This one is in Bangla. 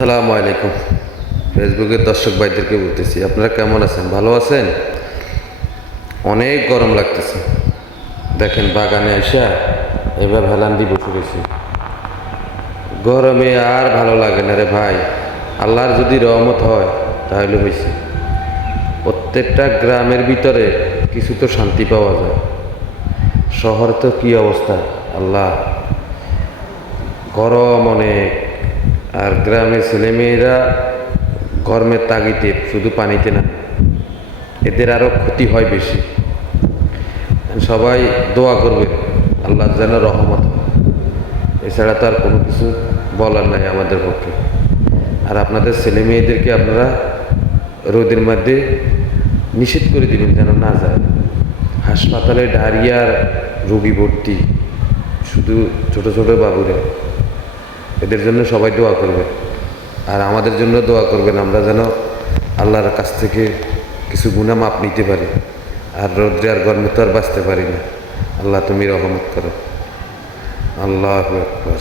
আসসালামু আলাইকুম। ফেসবুকের দর্শক ভাইদেরকে বলতেছি, আপনারা কেমন আছেন? ভালো আছেন? অনেক গরম লাগতেছে। দেখেন বাগানে আইসা এবার হেলান দিয়ে বসে গেছি। গরমে আর ভালো লাগে না রে ভাই। আল্লাহর যদি রহমত হয় তাহলে হয়েছে। প্রত্যেকটা গ্রামের ভিতরে কিছু তো শান্তি পাওয়া যায়। শহরে তো কী অবস্থা, আল্লাহ, গরম অনেক। আর গ্রামের ছেলেমেয়েরা গরমের তাগিদে শুধু পানিতে না, এদের আরও ক্ষতি হয় বেশি। সবাই দোয়া করবে আল্লাহর যেন রহমত হয়। এছাড়া তো আর কোনো কিছু বলার নাই আমাদের পক্ষে। আর আপনাদের ছেলে মেয়েদেরকে আপনারা রোদের মধ্যে নিষেধ করে দিবেন যেন না যায়। হাসপাতালে ডায়রিয়ার রোগী ভর্তি, শুধু ছোট ছোট বাবুরে। এদের জন্য সবাই দোয়া করবে, আর আমাদের জন্য দোয়া করবেন, আমরা যেন আল্লাহর কাছ থেকে কিছু গুনাহ মাপ নিতে পারি। আর রৌদ্রে আর গরমে তো আর বাঁচতে পারি না। আল্লাহ তুমি রহমত করো। আল্লাহু আকবার।